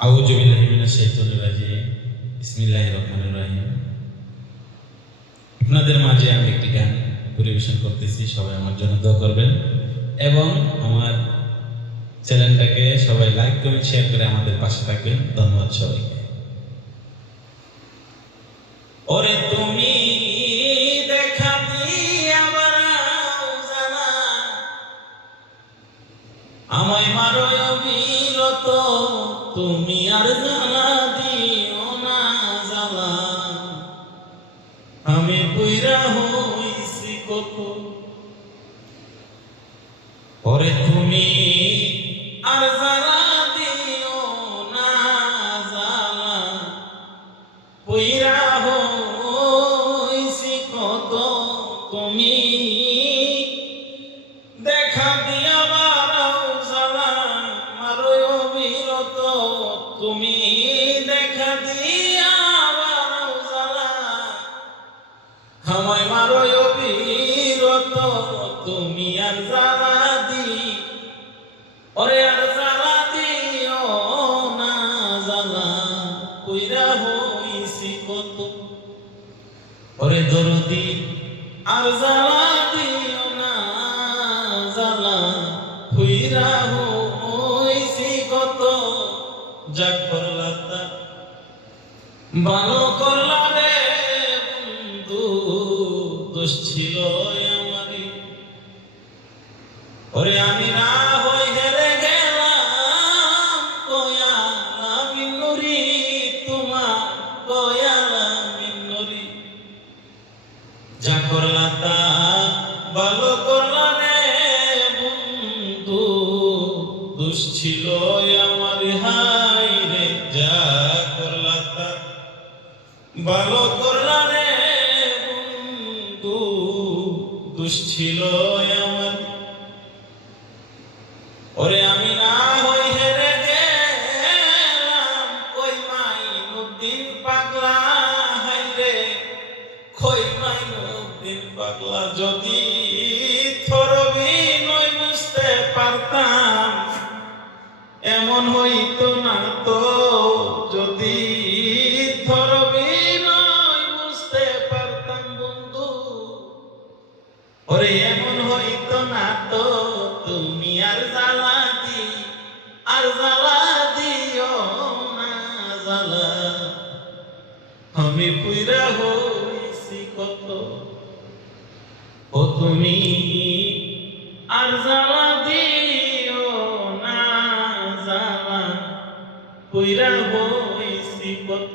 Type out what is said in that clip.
আউযু বিল্লাহি মিনাশ শাইতানির রাজিম। বিসমিল্লাহির রহমানির রহিম। আপনাদের মাঝে আমি একটি গান পরিবেশন করতেছি, সবাই আমার জন্য দোয়া করবেন এবং আমার চ্যানেলটাকে সবাই লাইক কমেন্ট শেয়ার করে আমাদের পাশে থাকবেন। ধন্যবাদ সবাইকে। ওরে তুমি দেখা দিয়া বাড়াও জানা, আমায় মারো অবিরত, তুমি আর জানা দিও না জ্বালা, আমি পুইরা হইছি কত। ওরে তুমি আর জ্বালা দিও না জ্বালা, পুইরা হইছি কত। তুমি দেখা দিয়া বাড়াও জ্বালা, মারো অবিরত, তুমি দেখা দিয়া বাড়াও জ্বালা, আমায় মারো অবিরত, তুমি আর জ্বালা দি, ওরে আর জ্বালা দিও না জ্বালা, কইরা হইছি কত। ওরে দরদি আর জ্বালা দিও না জ্বালা, কইরা হইছি কত। যা করলা তা ভালো করলা রে বন্ধু, দোষ ছিল আমারই। ওরে আমি না হই হেরে গেলাম, কয়ালা মিন্নুরি তোমার, কয়ালা মিন্নুরি। যা করলা তা ভালো করলা রে বন্ধু, দোষ ছিল আমার হাই রে। যা করলা তা ভালো করলা রে বন্ধু, দোষ ছিল আমার। ওরে আমি না হই হেরে গেলাম, কই মাইনুদ্দিন পাগলা, হাই রে কই মাইনুদ্দিন পাগলা। যদি থরবি নই বুঝতে পারতাম, এমন হইতো না তো। যদি থরবি নই বুঝতে পারতাম বন্ধু, ওরে এমন হইতো না তো। তুমি আর জ্বালা দি, আর জ্বালা দিও না জ্বালা, আমি পুইরা হইছি কত। ও তুমি আর জ্বালা দিও না জ্বালা, পুইরা হইছি কত।